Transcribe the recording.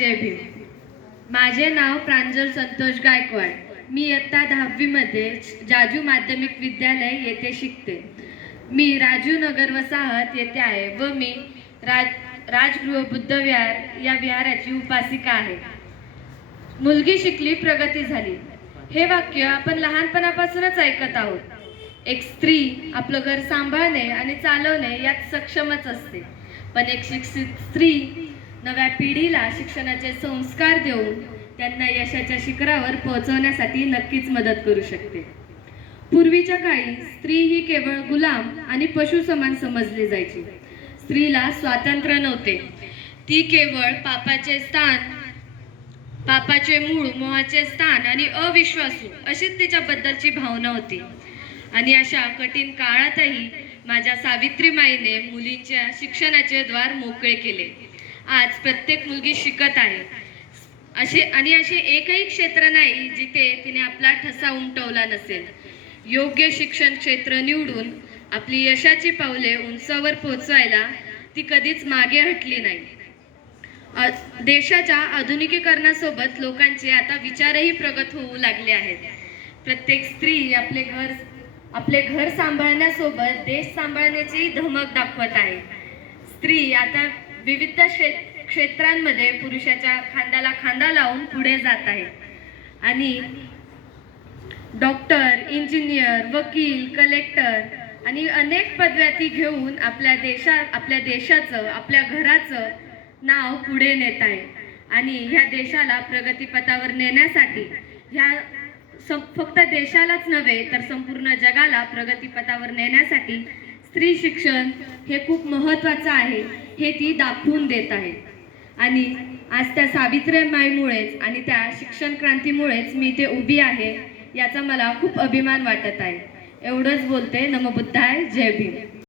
जय भीम. माझे नाव प्रांजल संतोष गायकवाड. मी इयत्ता दहावीमध्ये जाजू माध्यमिक विद्यालय येथे शिकते. मी राजू नगर वसाहत येथे आहे व मी राज राजगृह बुद्धविहार या विहाराची उपासिका आहे. मुलगी शिकली प्रगती झाली. हे वाक्य आपण लहानपणापासूनच ऐकत आहोत. एक स्त्री आपलं घर सांभाळणे आणि चालवणे यात सक्षमच असते. पण एक शिक्षित स्त्री नव्या पिढीला शिक्षणाचे संस्कार देऊन त्यांना यशाच्या शिखरावर पोहोचवण्यासाठी नक्कीच मदत करू शकते. पूर्वीच्या काळी स्त्री ही केवळ गुलाम आणि पशु समान समजली जायची. स्त्रीला स्वातंत्र्य नव्हते. ती केवळ पापाचे स्थान पापाचे मूळ मोहाचे स्थान आणि अविश्वासू अशीच तिच्याबद्दलची भावना होती. आणि अशा कठीण काळातही माझ्या सावित्रीमाईने मुलींच्या शिक्षणाचे द्वार मोकळे केले. आज प्रत्येक मुलगी शिकत आहे. असे आणि असे एकही क्षेत्र नाही जिथे तिने आपला ठसा उमटवला नसेल. योग्य शिक्षण क्षेत्र निवडून आपली यशाची पावले उंचावर पोहोचवायला ती कधीच मागे हटली नाही. देशाच्या आधुनिकीकरणासोबत लोकांचे आता विचारही प्रगत होऊ लागले आहेत. प्रत्येक स्त्री आपले घर आपले घर सांभाळण्यासोबत देश सांभाळण्याची धमक दाखवत आहे. स्त्री आता विविध क्षेत्र क्षेत्रांमध्ये पुरुषाच्या खांद्याला खांदा लावून पुढे जात आहे. आणि डॉक्टर इंजिनियर वकील कलेक्टर आणि अनेक पदव्या ती घेऊन आपल्या देशा आपल्या देशाचं आपल्या घराचं नाव पुढे नेत आहे. आणि ह्या देशाला प्रगतीपथावर नेण्यासाठी ह्या फक्त देशालाच नव्हे तर संपूर्ण जगाला प्रगतीपथावर नेण्यासाठी स्त्री शिक्षण हे खूप महत्त्वाचं आहे हे ती दाखवून देत आहे. आणि आज त्या सावित्रीमाईमुळेच आणि त्या शिक्षण क्रांतीमुळेच मी ते उभी आहे याचा मला खूप अभिमान वाटत आहे. एवढंच बोलते नमबुद्धाय जय भीम.